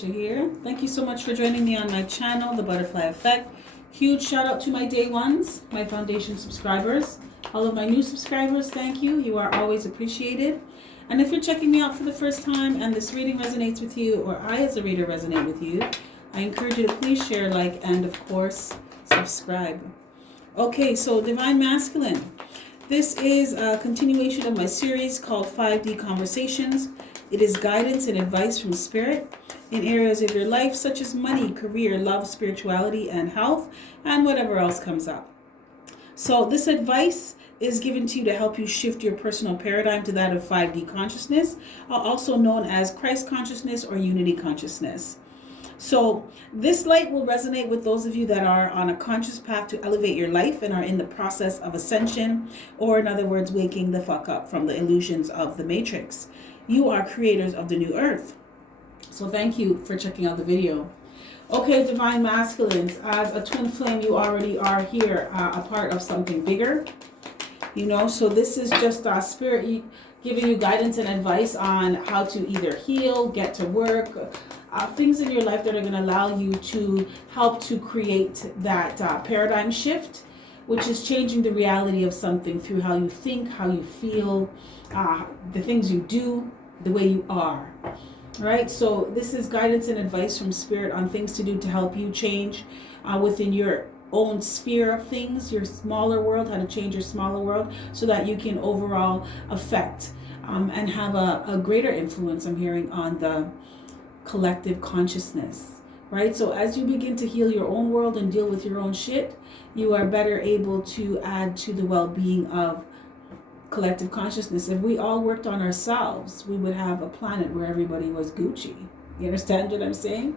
Aisha here. Thank you so much for joining me on my channel, The Butterfly Effect. Huge shout out to my day ones, my foundation subscribers. All of my new subscribers, thank you. You are always appreciated. And if you're checking me out for the first time and this reading resonates with you, or I as a reader resonate with you, I encourage you to please share, like, and of course, subscribe. Okay, so Divine Masculine. This is a continuation of my series called 5D Conversations. It is guidance and advice from Spirit in areas of your life such as money, career, love, spirituality, and health, and whatever else comes up. So this advice is given to you to help you shift your personal paradigm to that of 5D consciousness, also known as Christ consciousness or unity consciousness. So this light will resonate with those of you that are on a conscious path to elevate your life and are in the process of ascension, or in other words, waking the fuck up from the illusions of the matrix. You are creators of the new earth. So thank you for checking out the video. Okay, Divine Masculines, as a twin flame, you already are here, a part of something bigger. You know, so this is just Spirit giving you guidance and advice on how to either heal, get to work, things in your life that are going to allow you to help to create that paradigm shift, which is changing the reality of something through how you think, how you feel, the things you do, the way you are. Right? So this is guidance and advice from Spirit on things to do to help you change within your own sphere of things, your smaller world, how to change your smaller world so that you can overall affect and have a greater influence, I'm hearing, on the collective consciousness. Right? So as you begin to heal your own world and deal with your own shit, you are better able to add to the well-being of collective consciousness. If we all worked on ourselves, we would have a planet where everybody was Gucci. You understand what I'm saying?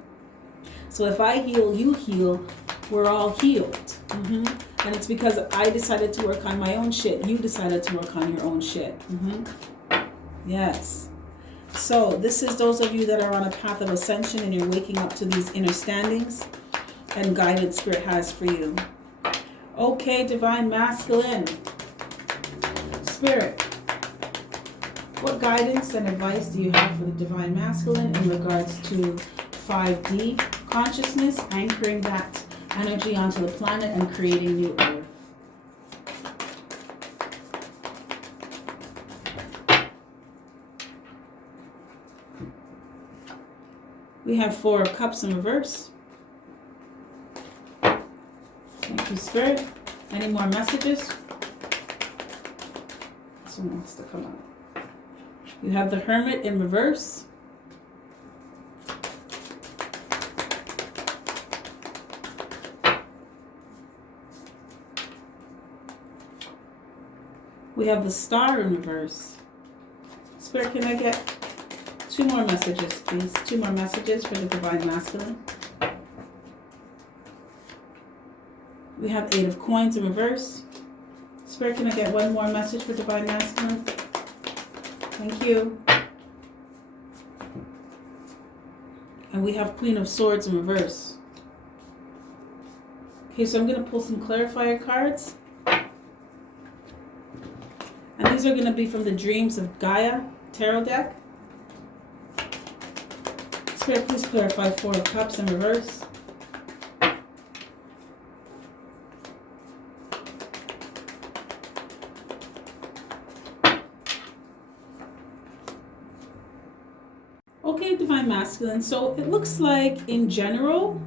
So if I heal, you heal, we're all healed. And it's because I decided to work on my own shit. You decided to work on your own shit. Yes. So this is those of you that are on a path of ascension and you're waking up to these understandings and guidance Spirit has for you. Okay, Divine Masculine. Spirit, what guidance and advice do you have for the Divine Masculine in regards to 5D consciousness, anchoring that energy onto the planet and creating new earth? We have 4 of Cups in reverse. Thank you, Spirit. Any more messages? This one wants to come out. You have the Hermit in reverse. We have the Star in reverse. Spirit, can I get 2 more messages, please? 2 more messages for the Divine Masculine. We have 8 of Coins in reverse. Spirit, can I get 1 more message for Divine Masculine? Thank you. And we have Queen of Swords in reverse. Okay, so I'm going to pull some clarifier cards. And these are going to be from the Dreams of Gaia tarot deck. Spirit, please clarify 4 of Cups in reverse. Okay, Divine Masculine. So it looks like in general,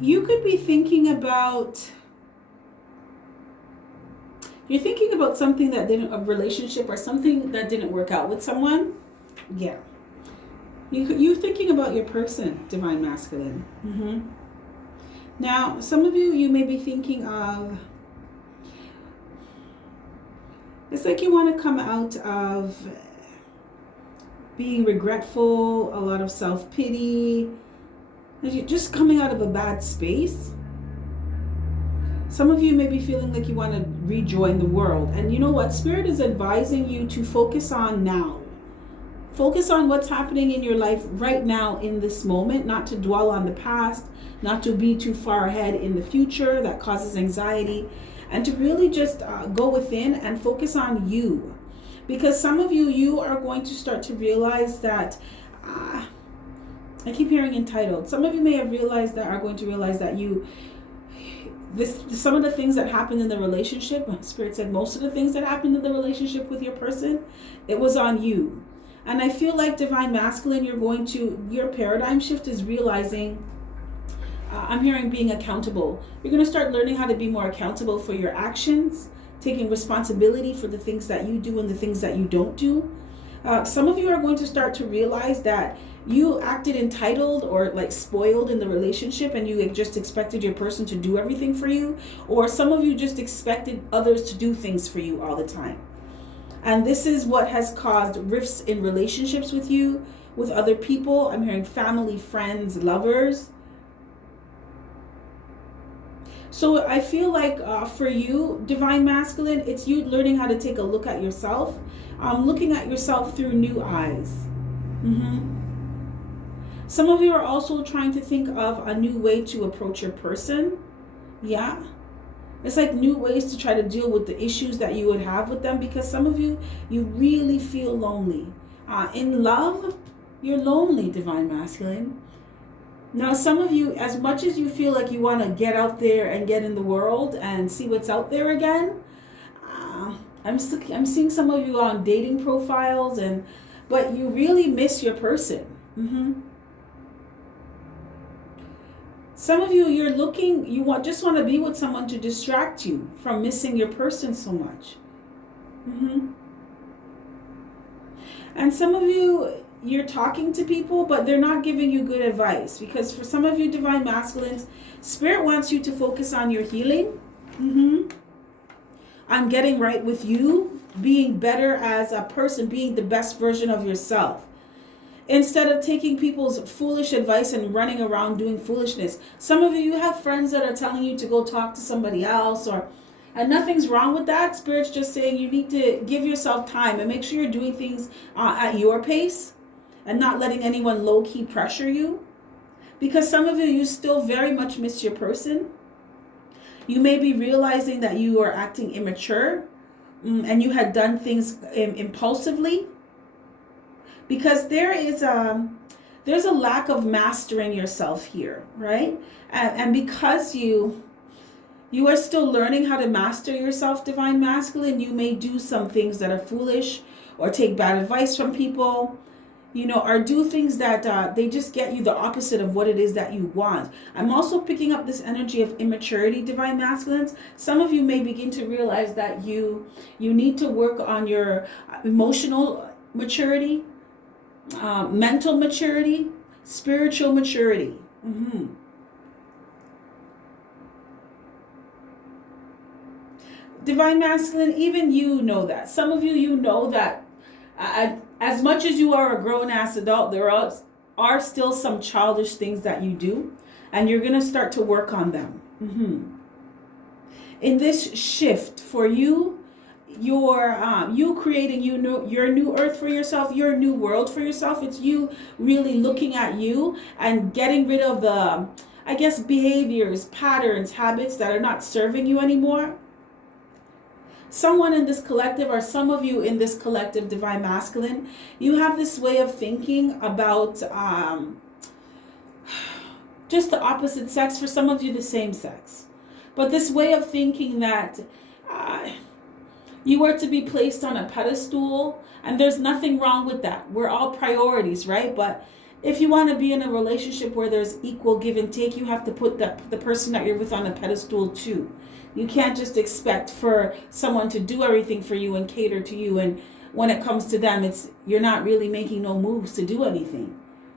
you could be thinking about, you're thinking about something that didn't, a relationship or something that didn't work out with someone. Yeah. You're thinking about your person, Divine Masculine. Now, some of you may be thinking of, it's like you want to come out of being regretful, a lot of self-pity, you're just coming out of a bad space. Some of you may be feeling like you want to rejoin the world. And you know what? Spirit is advising you to focus on now. Focus on what's happening in your life right now in this moment, not to dwell on the past, not to be too far ahead in the future. That causes anxiety. And to really just go within and focus on you. Because some of you are going to start to realize that I keep hearing entitled. Some of you may have realized that, are going to realize that some of the things that happened in the relationship, Spirit said most of the things that happened in the relationship with your person, it was on you. And I feel like Divine Masculine, your paradigm shift is realizing, I'm hearing being accountable. You're going to start learning how to be more accountable for your actions, taking responsibility for the things that you do and the things that you don't do. Some of you are going to start to realize that you acted entitled or like spoiled in the relationship, and you just expected your person to do everything for you. Or some of you just expected others to do things for you all the time. And this is what has caused rifts in relationships with you, with other people. I'm hearing family, friends, lovers. So I feel like for you, Divine Masculine, it's you learning how to take a look at yourself, looking at yourself through new eyes. Some of you are also trying to think of a new way to approach your person. Yeah. It's like new ways to try to deal with the issues that you would have with them, because some of you, you really feel lonely. In love, you're lonely, Divine Masculine. Now, some of you, as much as you feel like you want to get out there and get in the world and see what's out there again, I'm seeing some of you on dating profiles, but you really miss your person. Some of you, just want to be with someone to distract you from missing your person so much. And some of you, you're talking to people, but they're not giving you good advice, because for some of you Divine Masculines, Spirit wants you to focus on your healing, on getting right with you, being better as a person, being the best version of yourself, instead of taking people's foolish advice and running around doing foolishness. Some of you have friends that are telling you to go talk to somebody else, and nothing's wrong with that. Spirit's just saying you need to give yourself time and make sure you're doing things at your pace, and not letting anyone low-key pressure you. Because some of you still very much miss your person. You may be realizing that you are acting immature, and you had done things impulsively. Because there's a lack of mastering yourself here, right? And because you are still learning how to master yourself, Divine Masculine, you may do some things that are foolish, or take bad advice from people, or do things that they just get you the opposite of what it is that you want. I'm also picking up this energy of immaturity, Divine Masculines. Some of you may begin to realize that you need to work on your emotional maturity, mental maturity, spiritual maturity. Divine Masculine, even you know that. Some of you know that as much as you are a grown-ass adult, there are still some childish things that you do, and you're going to start to work on them. In this shift for you, you creating your new earth for yourself, your new world for yourself. It's you really looking at you and getting rid of the, behaviors, patterns, habits that are not serving you anymore. Someone in this collective, or some of you in this collective, Divine Masculine, you have this way of thinking about just the opposite sex, for some of you the same sex. But this way of thinking that you are to be placed on a pedestal, and there's nothing wrong with that. We're all priorities, right? But if you want to be in a relationship where there's equal give and take, you have to put the person that you're with on a pedestal too. You can't just expect for someone to do everything for you and cater to you, and when it comes to them, you're not really making no moves to do anything.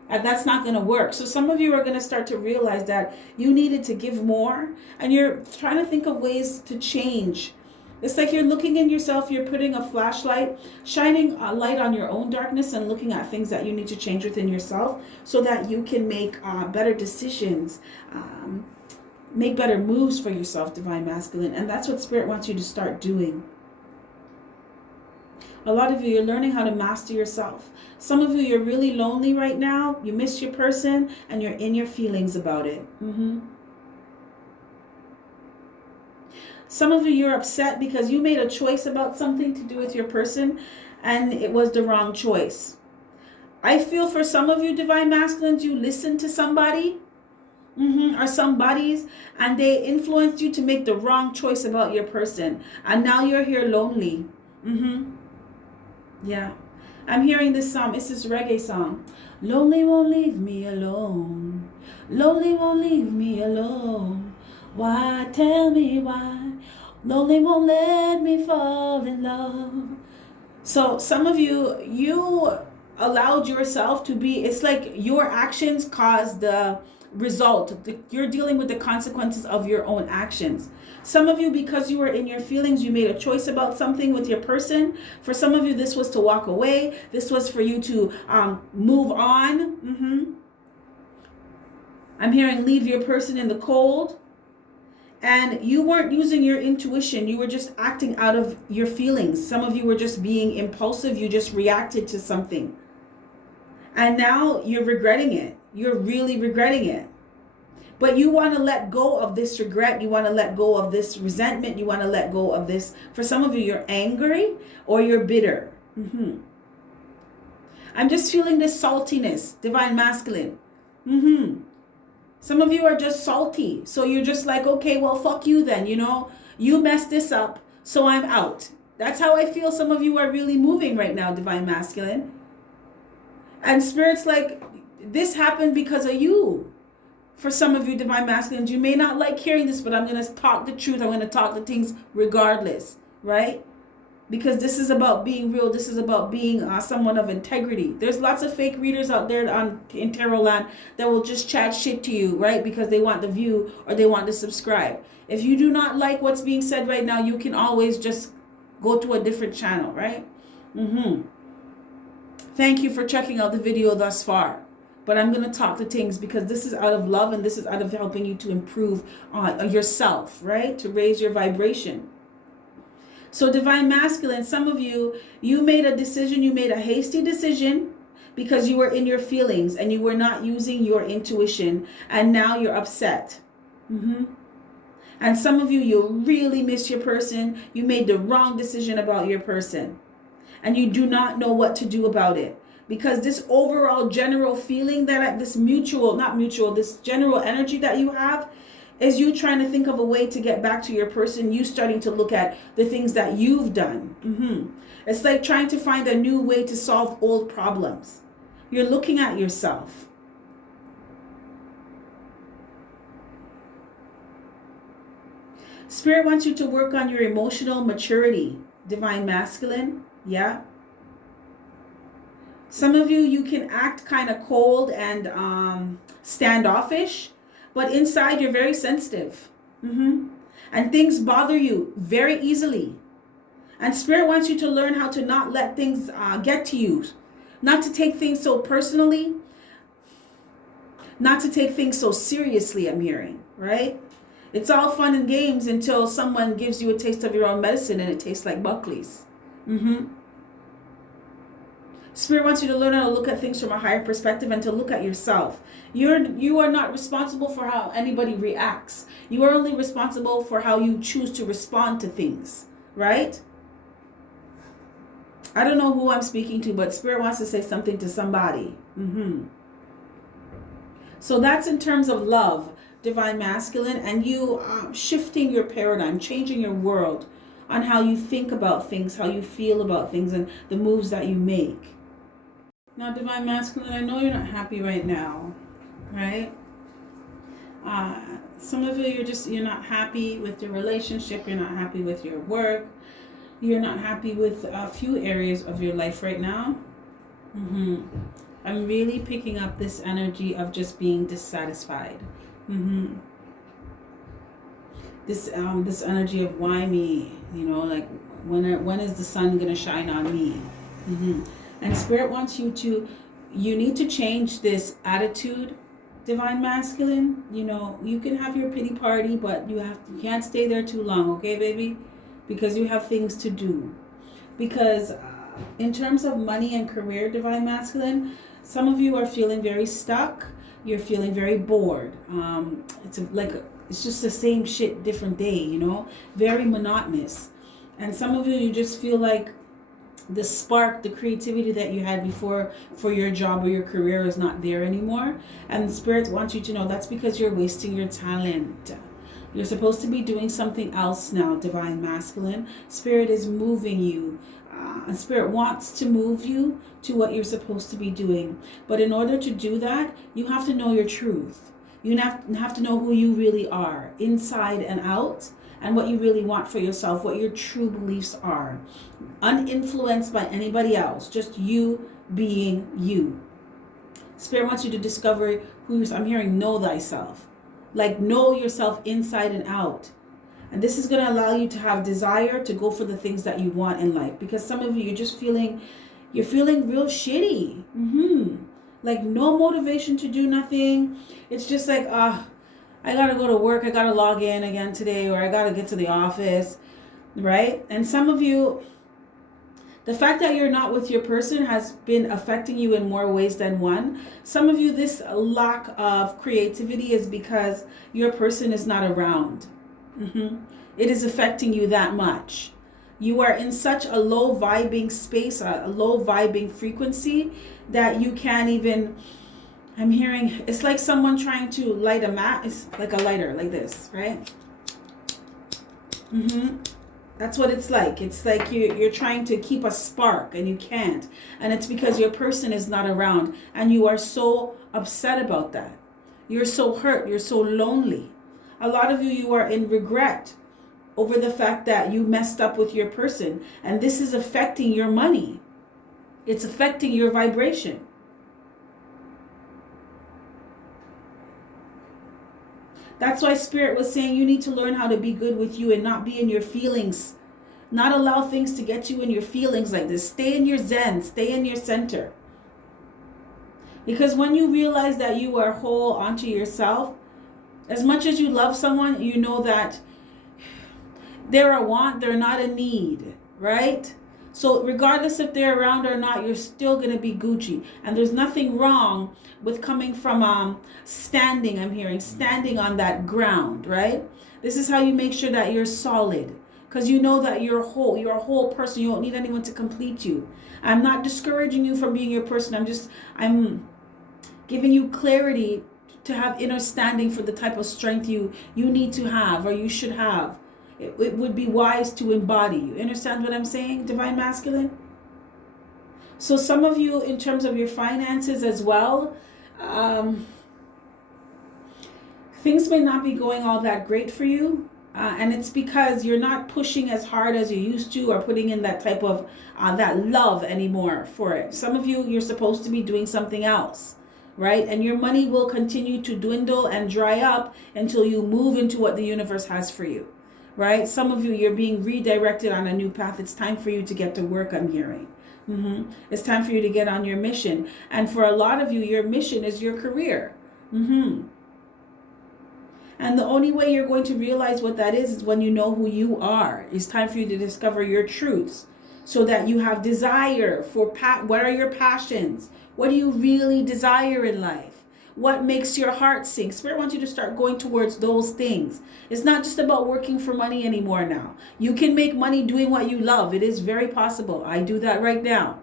And that's not going to work. So some of you are going to start to realize that you needed to give more, and you're trying to think of ways to change. It's like you're looking in yourself, you're putting a flashlight, shining a light on your own darkness, and looking at things that you need to change within yourself so that you can make better decisions, make better moves for yourself, Divine Masculine. And that's what Spirit wants you to start doing. A lot of you, you're learning how to master yourself. Some of you, you're really lonely right now. You miss your person, and you're in your feelings about it. Some of you, you're upset because you made a choice about something to do with your person, and it was the wrong choice. I feel for some of you divine masculines, you listen to somebody or somebody's, and they influenced you to make the wrong choice about your person, and now you're here lonely. Yeah, I'm hearing this song. It's this reggae song. Lonely won't leave me alone. Lonely won't leave me alone. Why, tell me why? Lonely won't let me fall in love. So some of you, you allowed yourself to be, it's like your actions caused the result. You're dealing with the consequences of your own actions. Some of you, because you were in your feelings, you made a choice about something with your person. For some of you, this was to walk away. This was for you to move on. I'm hearing leave your person in the cold. And you weren't using your intuition. You were just acting out of your feelings. Some of you were just being impulsive. You just reacted to something. And now you're regretting it. You're really regretting it. But you want to let go of this regret. You want to let go of this resentment. You want to let go of this. For some of you, you're angry or you're bitter. I'm just feeling this saltiness, divine masculine. Some of you are just salty. So you're just like, okay, well, fuck you then. You know, you messed this up, so I'm out. That's how I feel some of you are really moving right now, divine masculine. And Spirit's like, this happened because of you. For some of you, divine masculines, you may not like hearing this, but I'm going to talk the truth. I'm going to talk the things regardless, right? Because this is about being real. This is about being someone of integrity. There's lots of fake readers out there in Tarot land that will just chat shit to you, right? Because they want the view or they want to subscribe. If you do not like what's being said right now, you can always just go to a different channel, right? Thank you for checking out the video thus far. But I'm going to talk the things because this is out of love and this is out of helping you to improve yourself, right? To raise your vibration. So divine masculine, some of you, you made a decision, you made a hasty decision because you were in your feelings and you were not using your intuition, and now you're upset. And some of you, you really miss your person. You made the wrong decision about your person and you do not know what to do about it. Because this overall general feeling that this this general energy that you have is you trying to think of a way to get back to your person. You starting to look at the things that you've done. It's like trying to find a new way to solve old problems. You're looking at yourself. Spirit wants you to work on your emotional maturity, divine masculine. Yeah. Some of you, you can act kind of cold and standoffish, but inside you're very sensitive. And things bother you very easily. And Spirit wants you to learn how to not let things get to you. Not to take things so personally. Not to take things so seriously, I'm hearing, right? It's all fun and games until someone gives you a taste of your own medicine and it tastes like Buckley's. Spirit wants you to learn how to look at things from a higher perspective and to look at yourself. You are not responsible for how anybody reacts. You are only responsible for how you choose to respond to things, right? I don't know who I'm speaking to, but Spirit wants to say something to somebody. So that's in terms of love, divine masculine, and you shifting your paradigm, changing your world on how you think about things, how you feel about things, and the moves that you make. Now, divine masculine, I know you're not happy right now, right? Some of you, you're not happy with your relationship. You're not happy with your work. You're not happy with a few areas of your life right now. I'm really picking up this energy of just being dissatisfied. This energy of why me, like when is the sun gonna shine on me? And Spirit wants you need to change this attitude, divine masculine. You can have your pity party, but you can't stay there too long, okay, baby? Because you have things to do. Because in terms of money and career, divine masculine, some of you are feeling very stuck. You're feeling very bored. It's just the same shit, different day, very monotonous. And some of you just feel like The spark, the creativity that you had before for your job or your career is not there anymore. And Spirit wants you to know that's because you're wasting your talent. You're supposed to be doing something else now, Divine Masculine. Spirit is moving you. Spirit wants to move you to what you're supposed to be doing. But in order to do that, you have to know your truth. You have to know who you really are, inside and out, and what you really want for yourself, what your true beliefs are. Uninfluenced by anybody else, just you being you. Spirit wants you to discover I'm hearing know thyself. Like know yourself inside and out. And this is going to allow you to have desire to go for the things that you want in life. Because some of you, you're feeling real shitty. Like no motivation to do nothing. It's just like, I got to go to work. I got to log in again today, or I got to get to the office, right? And some of you, the fact that you're not with your person has been affecting you in more ways than one. Some of you, this lack of creativity is because your person is not around. It is affecting you that much. You are in such a low vibing space, a low vibing frequency that you can't even, I'm hearing, it's like someone trying to light a mat. It's like a lighter, like this, right? That's what it's like. It's like you're trying to keep a spark and you can't. And it's because your person is not around. And you are so upset about that. You're so hurt. You're so lonely. A lot of you are in regret over the fact that you messed up with your person. And this is affecting your money. It's affecting your vibration. That's why Spirit was saying you need to learn how to be good with you and not be in your feelings. Not allow things to get you in your feelings like this. Stay in your zen. Stay in your center. Because when you realize that you are whole onto yourself, as much as you love someone, you know that they're a want, they're not a need, right? So regardless if they're around or not, you're still going to be Gucci. And there's nothing wrong with coming from standing, I'm hearing, standing on that ground, right? This is how you make sure that you're solid. Because you know that you're whole. You're a whole person. You don't need anyone to complete you. I'm not discouraging you from being your person. I'm giving you clarity to have inner standing for the type of strength you need to have or you should have. It would be wise to embody. You understand what I'm saying, Divine Masculine? So some of you, in terms of your finances as well, things may not be going all that great for you. And it's because you're not pushing as hard as you used to or putting in that type of, that love anymore for it. Some of you, you're supposed to be doing something else, right? And your money will continue to dwindle and dry up until you move into what the universe has for you, right? Some of you, you're being redirected on a new path. It's time for you to get to work, I'm hearing. It's time for you to get on your mission. And for a lot of you, your mission is your career. And the only way you're going to realize what that is when you know who you are. It's time for you to discover your truths so that you have desire for what are your passions? What do you really desire in life? What makes your heart sing? Spirit wants you to start going towards those things. It's not just about working for money anymore now. You can make money doing what you love. It is very possible. I do that right now.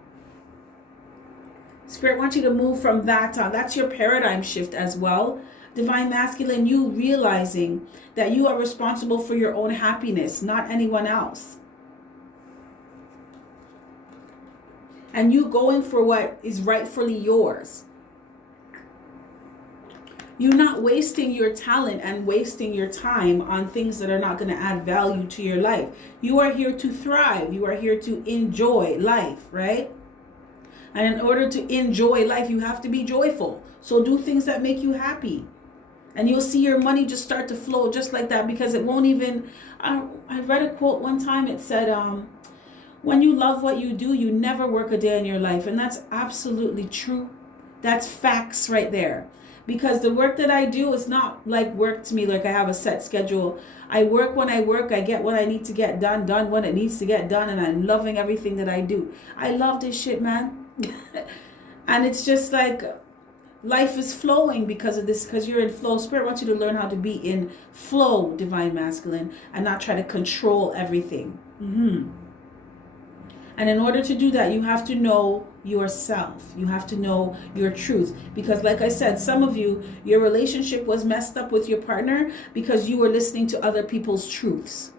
Spirit wants you to move from that. That's your paradigm shift as well. Divine Masculine, you realizing that you are responsible for your own happiness, not anyone else. And you going for what is rightfully yours. You're not wasting your talent and wasting your time on things that are not going to add value to your life. You are here to thrive. You are here to enjoy life, right? And in order to enjoy life, you have to be joyful. So do things that make you happy. And you'll see your money just start to flow just like that, because it won't even, I read a quote one time. It said, when you love what you do, you never work a day in your life. And that's absolutely true. That's facts right there. Because the work that I do is not like work to me, like I have a set schedule. I work when I work. I get what I need to get done when it needs to get done. And I'm loving everything that I do. I love this shit, man. And it's just like life is flowing because of this, because you're in flow. Spirit wants you to learn how to be in flow, Divine Masculine, and not try to control everything. And in order to do that, you have to know yourself. You have to know your truth. Because like I said, some of you, your relationship was messed up with your partner because you were listening to other people's truths.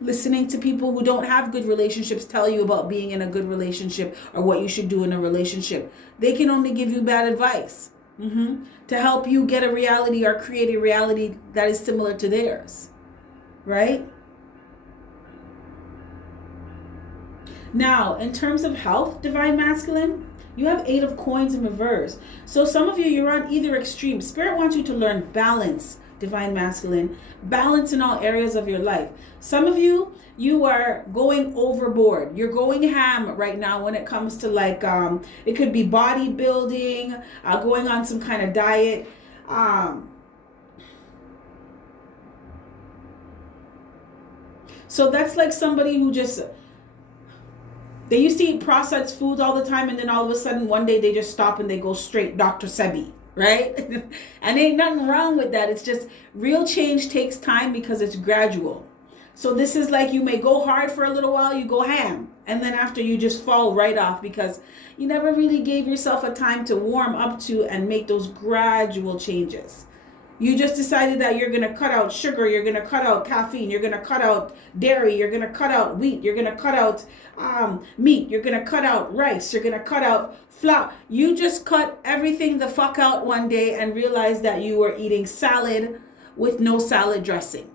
Listening to people who don't have good relationships tell you about being in a good relationship or what you should do in a relationship. They can only give you bad advice to help you get a reality or create a reality that is similar to theirs. Right? Now, in terms of health, Divine Masculine, you have 8 of coins in reverse. So some of you, you're on either extreme. Spirit wants you to learn balance, Divine Masculine. Balance in all areas of your life. Some of you, you are going overboard. You're going ham right now when it comes to like, it could be bodybuilding, going on some kind of diet. So that's like somebody who just... They used to eat processed foods all the time, and then all of a sudden one day they just stop and they go straight Dr. Sebi, right? And ain't nothing wrong with that. It's just real change takes time because it's gradual. So this is like you may go hard for a little while, you go ham, and then after you just fall right off because you never really gave yourself a time to warm up to and make those gradual changes. You just decided that you're going to cut out sugar, you're going to cut out caffeine, you're going to cut out dairy, you're going to cut out wheat, you're going to cut out meat, you're going to cut out rice, you're going to cut out flour. You just cut everything the fuck out one day and realized that you were eating salad with no salad dressing.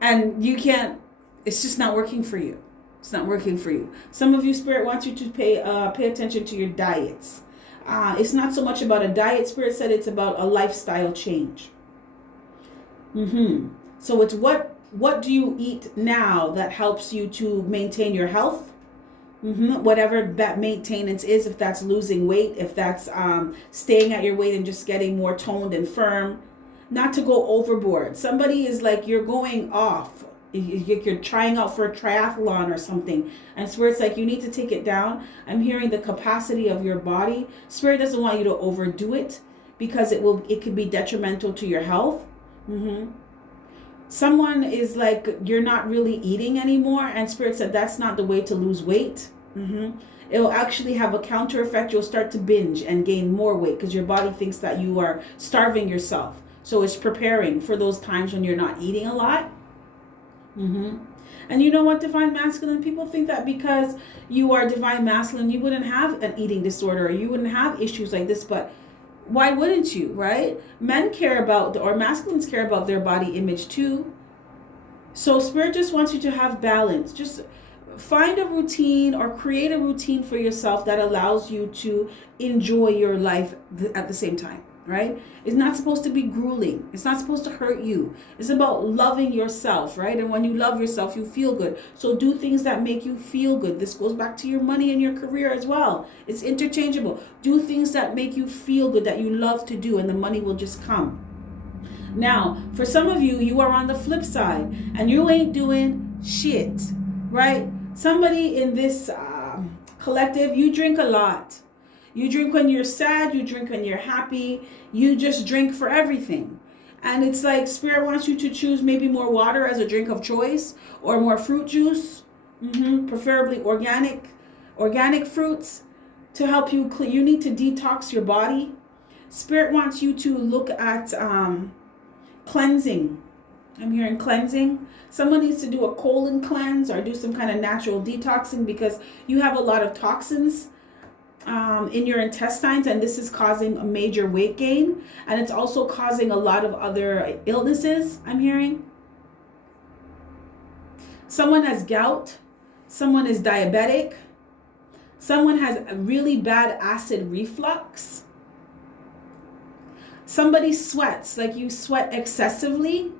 And you can't, it's just not working for you. It's not working for you. Some of you, Spirit wants you to pay attention to your diets. It's not so much about a diet, Spirit said, it's about a lifestyle change. So it's what do you eat now that helps you to maintain your health? Whatever that maintenance is, if that's losing weight, if that's staying at your weight and just getting more toned and firm. Not to go overboard. Somebody is like, you're going off. You're trying out for a triathlon or something, and Spirit's like, you need to take it down. I'm hearing the capacity of your body. Spirit doesn't want you to overdo it because it could be detrimental to your health. Someone is like, you're not really eating anymore, and Spirit said that's not the way to lose weight. It'll actually have a counter effect. You'll start to binge and gain more weight because your body thinks that you are starving yourself. So it's preparing for those times when you're not eating a lot. And you know what, Divine Masculine? People think that because you are Divine Masculine, you wouldn't have an eating disorder or you wouldn't have issues like this. But why wouldn't you, right? Men care about, or masculines care about their body image too. So Spirit just wants you to have balance. Just find a routine or create a routine for yourself that allows you to enjoy your life at the same time. Right? It's not supposed to be grueling. It's not supposed to hurt you. It's about loving yourself, right? And when you love yourself, you feel good. So do things that make you feel good. This goes back to your money and your career as well. It's interchangeable. Do things that make you feel good, that you love to do, and the money will just come. Now, for some of you, you are on the flip side and you ain't doing shit, right? Somebody in this collective, you drink a lot. You drink when you're sad, you drink when you're happy, you just drink for everything. And it's like Spirit wants you to choose maybe more water as a drink of choice or more fruit juice, preferably organic fruits to help you. You need to detox your body. Spirit wants you to look at cleansing. I'm hearing cleansing. Someone needs to do a colon cleanse or do some kind of natural detoxing because you have a lot of toxins in your intestines, and this is causing a major weight gain, and it's also causing a lot of other illnesses. I'm hearing someone has gout, someone is diabetic, someone has a really bad acid reflux, somebody sweats, like you sweat excessively,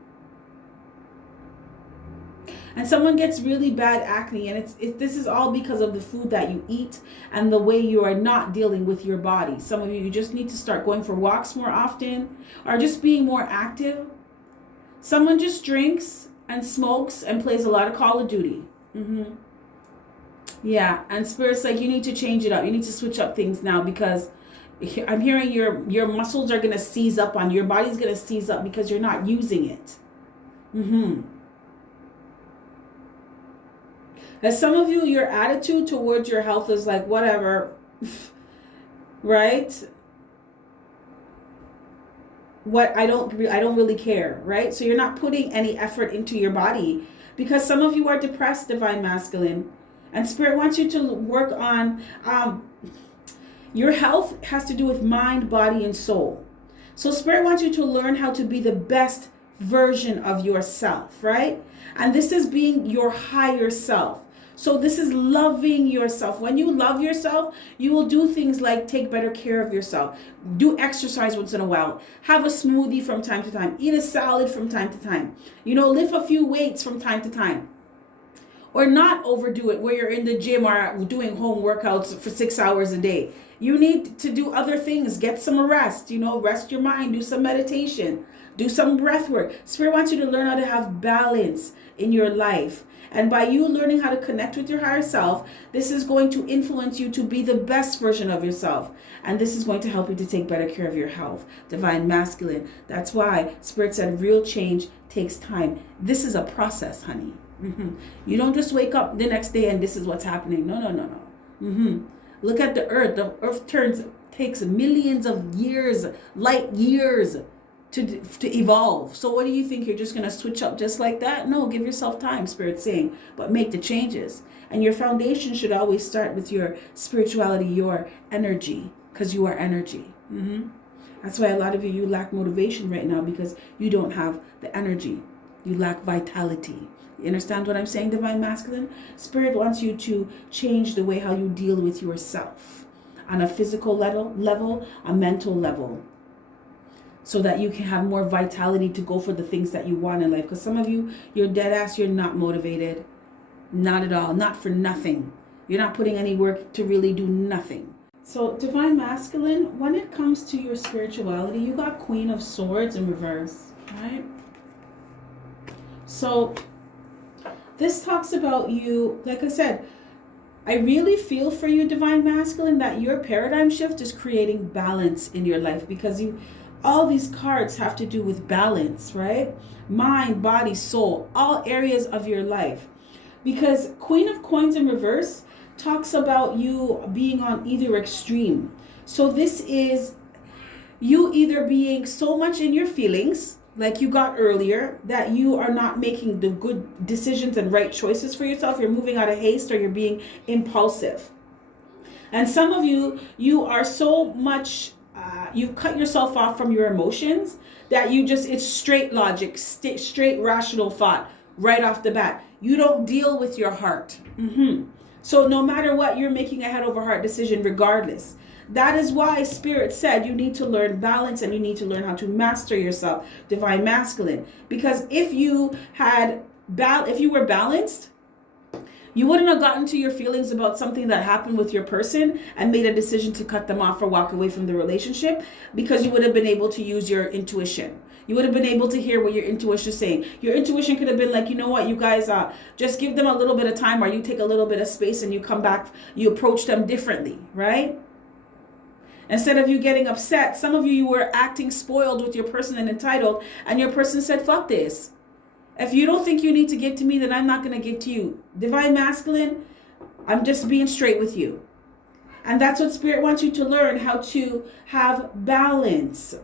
and someone gets really bad acne, and this is all because of the food that you eat and the way you are not dealing with your body. Some of you just need to start going for walks more often or just being more active. Someone just drinks and smokes and plays a lot of Call of Duty. Yeah, and Spirit's like, you need to change it up. You need to switch up things now because I'm hearing your muscles are going to seize up on you. Your body's going to seize up because you're not using it. As some of you, your attitude towards your health is like, whatever, right? I don't really care, right? So you're not putting any effort into your body, because some of you are depressed, divine masculine, and spirit wants you to work on your health. Has to do with mind, body, and soul. So spirit wants you to learn how to be the best version of yourself, right? And this is being your higher self. So this is loving yourself. When you love yourself, you will do things like take better care of yourself, do exercise once in a while, have a smoothie from time to time, eat a salad from time to time, lift a few weights from time to time, or not overdo it where you're in the gym or doing home workouts for 6 hours a day. You need to do other things, get some rest, rest your mind, do some meditation, do some breath work. Spirit wants you to learn how to have balance in your life. And by you learning how to connect with your higher self, this is going to influence you to be the best version of yourself. And this is going to help you to take better care of your health. Divine masculine. That's why Spirit said real change takes time. This is a process, honey. You don't just wake up the next day and this is what's happening. No. Look at the earth. The earth takes millions of years, light years to evolve. So what do you think? You're just going to switch up just like that? No, give yourself time, Spirit's saying, but make the changes. And your foundation should always start with your spirituality, your energy, because you are energy. That's why a lot of you lack motivation right now, because you don't have the energy. You lack vitality. You understand what I'm saying, divine masculine? Spirit wants you to change the way how you deal with yourself on a physical level, a mental level, so that you can have more vitality to go for the things that you want in life. Because some of you, you're dead ass, you're not motivated. Not at all. Not for nothing. You're not putting any work to really do nothing. So divine masculine, when it comes to your spirituality, you got Queen of Swords in reverse, right? So this talks about you, like I said, I really feel for you, divine masculine, that your paradigm shift is creating balance in your life, because all these cards have to do with balance, right? Mind, body, soul, all areas of your life. Because Queen of Coins in reverse talks about you being on either extreme. So this is you either being so much in your feelings, like you got earlier, that you are not making the good decisions and right choices for yourself. You're moving out of haste, or you're being impulsive. And some of you are so much you've cut yourself off from your emotions that it's straight logic, straight rational thought right off the bat. You don't deal with your heart. So no matter what, you're making a head over heart decision regardless. That is why Spirit said you need to learn balance, and you need to learn how to master yourself, divine masculine. Because if you were balanced, you wouldn't have gotten to your feelings about something that happened with your person and made a decision to cut them off or walk away from the relationship, because you would have been able to use your intuition. You would have been able to hear what your intuition is saying. Your intuition could have been like, you know what, you guys, just give them a little bit of time, or you take a little bit of space and you come back, you approach them differently, right? Instead of you getting upset, some of you were acting spoiled with your person and entitled, and your person said, fuck this. If you don't think you need to give to me, then I'm not going to give to you. Divine masculine, I'm just being straight with you. And that's what Spirit wants you to learn, how to have balance.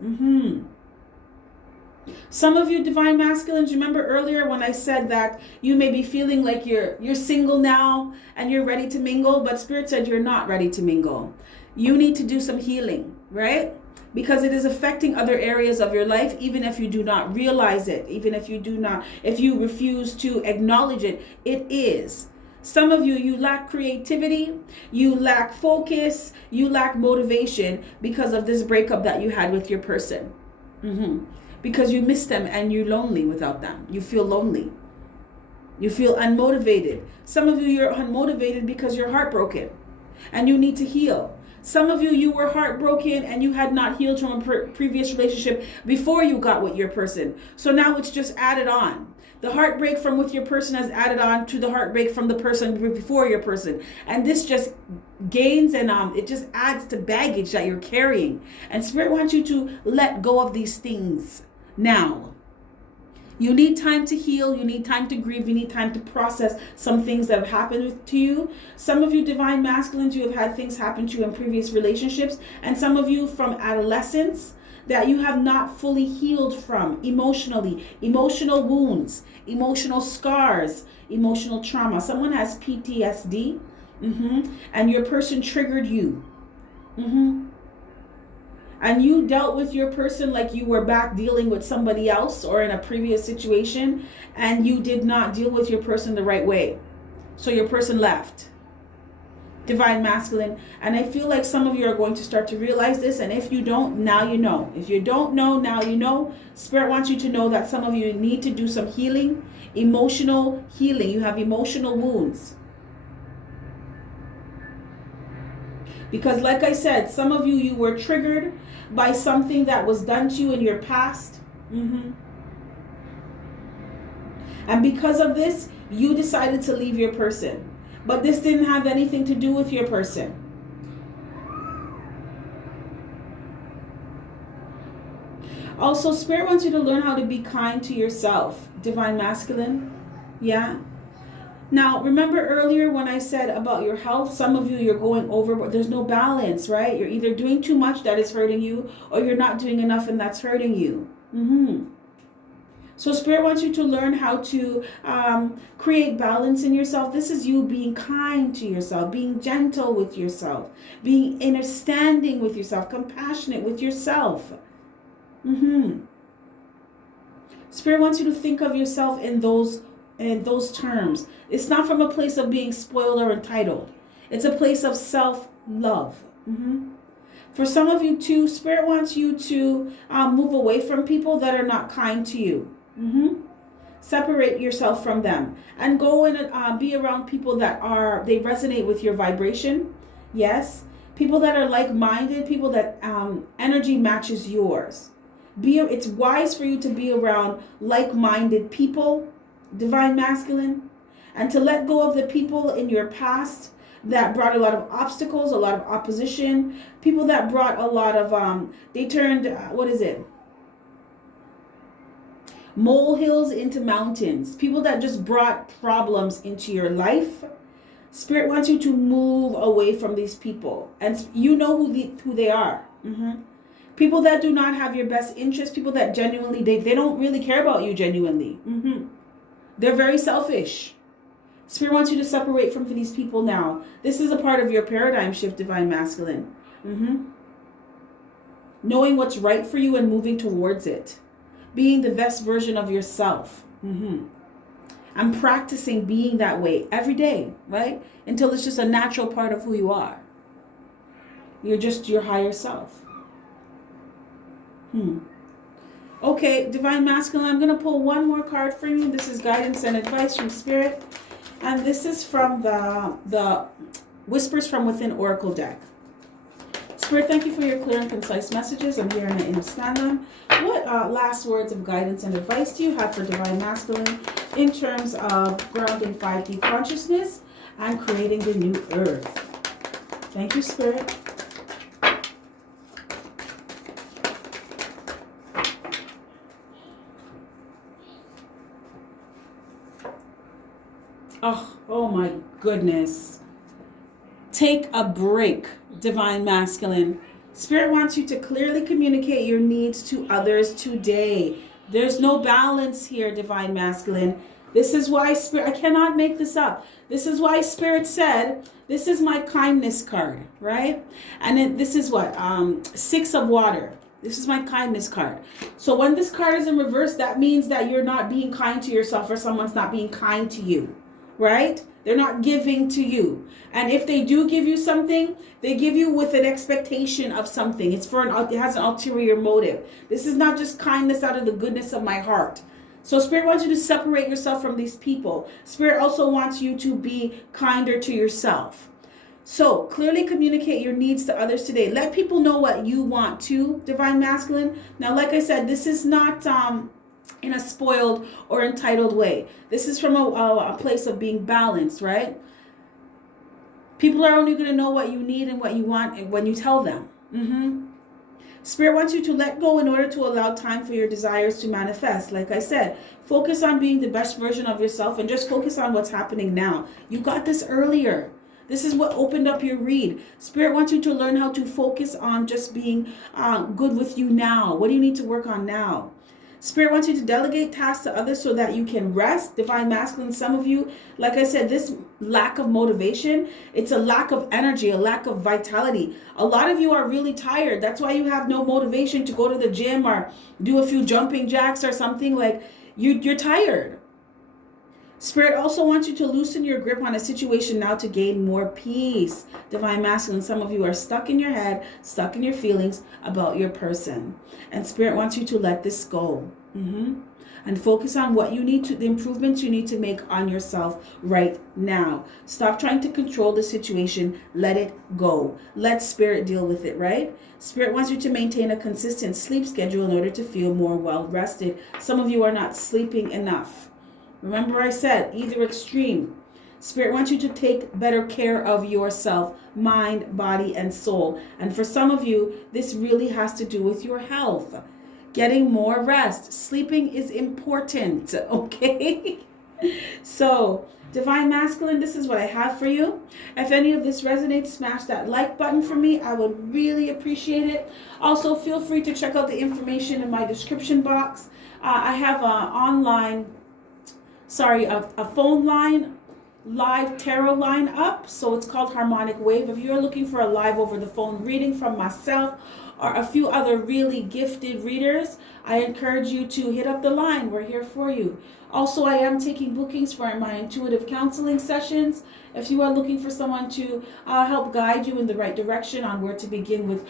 Some of you divine masculines, remember earlier when I said that you may be feeling like you're single now and you're ready to mingle, but Spirit said you're not ready to mingle. You need to do some healing, right? Because it is affecting other areas of your life, even if you do not realize it, even if you refuse to acknowledge it, it is. Some of you lack creativity, you lack focus, you lack motivation because of this breakup that you had with your person. Because you miss them and you're lonely without them. You feel lonely. You feel unmotivated. Some of you're unmotivated because you're heartbroken and you need to heal. Some of you were heartbroken and you had not healed from a previous relationship before you got with your person. So now it's just added on. The heartbreak from with your person has added on to the heartbreak from the person before your person. And this just gains and it just adds to baggage that you're carrying. And Spirit wants you to let go of these things now. You need time to heal. You need time to grieve. You need time to process some things that have happened to you. Some of you divine masculines, you have had things happen to you in previous relationships. And some of you from adolescence that you have not fully healed from emotionally. Emotional wounds, emotional scars, emotional trauma. Someone has PTSD. And your person triggered you. And you dealt with your person like you were back dealing with somebody else or in a previous situation, and you did not deal with your person the right way. So your person left. Divine masculine. And I feel like some of you are going to start to realize this, and if you don't, now you know. If you don't know, now you know. Spirit wants you to know that some of you need to do some healing, emotional healing. You have emotional wounds. Because like I said, some of you, you were triggered by something that was done to you in your past. And because of this, you decided to leave your person. But this didn't have anything to do with your person. Also, Spirit wants you to learn how to be kind to yourself, divine masculine. Yeah. Now, remember earlier when I said about your health, some of you, you're going over, but there's no balance, right? You're either doing too much that is hurting you, or you're not doing enough and that's hurting you. So Spirit wants you to learn how to create balance in yourself. This is you being kind to yourself, being gentle with yourself, being understanding with yourself, compassionate with yourself. Spirit wants you to think of yourself in those terms. It's not from a place of being spoiled or entitled. It's a place of self-love. For some of you too, Spirit wants you to move away from people that are not kind to you. Separate yourself from them and go and be around people that they resonate with your vibration. Yes. People that are like-minded, people that energy matches yours. It's wise for you to be around like-minded people, divine masculine, and to let go of the people in your past that brought a lot of obstacles, a lot of opposition, people that brought a lot of they turned molehills into mountains, people that just brought problems into your life. Spirit wants you to move away from these people, and you know who they are. People that do not have your best interest, people that genuinely they don't really care about you genuinely. They're very selfish. Spirit wants you to separate from these people now. This is a part of your paradigm shift, divine masculine. Knowing what's right for you and moving towards it. Being the best version of yourself. I'm practicing being that way every day, right? Until it's just a natural part of who you are. You're just your higher self. Okay, divine masculine, I'm going to pull one more card for you. This is guidance and advice from Spirit. And this is from the Whispers from Within Oracle deck. Spirit, thank you for your clear and concise messages. I'm hearing and understand them. What last words of guidance and advice do you have for divine masculine in terms of grounding 5D consciousness and creating the new earth? Thank you, Spirit. Oh my goodness. Take a break, divine masculine. Spirit wants you to clearly communicate your needs to others today. There's no balance here, divine masculine. This is why Spirit, I cannot make this up. This is why Spirit said, this is my kindness card, right? And this is what? 6 of water. This is my kindness card. So when this card is in reverse, that means that you're not being kind to yourself or someone's not being kind to you, right? They're not giving to you. And if they do give you something, they give you with an expectation of something. It has an ulterior motive. This is not just kindness out of the goodness of my heart. So Spirit wants you to separate yourself from these people. Spirit also wants you to be kinder to yourself. So clearly communicate your needs to others today. Let people know what you want to, divine masculine. Now, like I said, this is not in a spoiled or entitled way. This is from a place of being balanced, right? People are only going to know what you need and what you want when you tell them. Spirit wants you to let go in order to allow time for your desires to manifest. Like I said, focus on being the best version of yourself and just focus on what's happening now. You got this earlier. This is what opened up your read. Spirit wants you to learn how to focus on just being good with you now. What do you need to work on now? Spirit wants you to delegate tasks to others so that you can rest. Divine Masculine, some of you, like I said, this lack of motivation, it's a lack of energy, a lack of vitality. A lot of you are really tired. That's why you have no motivation to go to the gym or do a few jumping jacks or something. Like you're tired. Spirit also wants you to loosen your grip on a situation now to gain more peace. Divine Masculine, some of you are stuck in your head, stuck in your feelings about your person. And Spirit wants you to let this go. And focus on what you need to, the improvements you need to make on yourself right now. Stop trying to control the situation. Let it go. Let Spirit deal with it, right? Spirit wants you to maintain a consistent sleep schedule in order to feel more well rested. Some of you are not sleeping enough. Remember I said, either extreme. Spirit wants you to take better care of yourself, mind, body, and soul. And for some of you, this really has to do with your health. Getting more rest. Sleeping is important, okay? So, Divine Masculine, this is what I have for you. If any of this resonates, smash that like button for me. I would really appreciate it. Also, feel free to check out the information in my description box. I have a phone line, live tarot line up. So it's called Harmonic Wave. If you're looking for a live over the phone reading from myself or a few other really gifted readers, I encourage you to hit up the line. We're here for you. Also, I am taking bookings for my intuitive counseling sessions. If you are looking for someone to help guide you in the right direction on where to begin with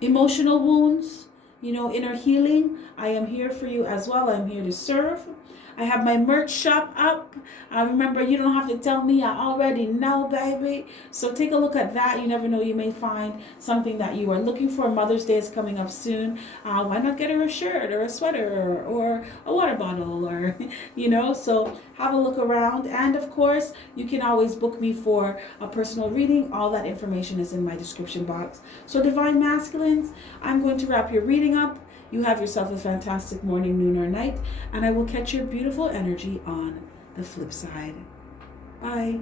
emotional wounds, inner healing, I am here for you as well. I'm here to serve. I have my merch shop up. Remember, you don't have to tell me. I already know, baby. So take a look at that. You never know. You may find something that you are looking for. Mother's Day is coming up soon. Why not get her a shirt or a sweater or a water bottle or, So have a look around. And, of course, you can always book me for a personal reading. All that information is in my description box. So, Divine Masculines, I'm going to wrap your reading up. You have yourself a fantastic morning, noon, or night, and I will catch your beautiful energy on the flip side. Bye.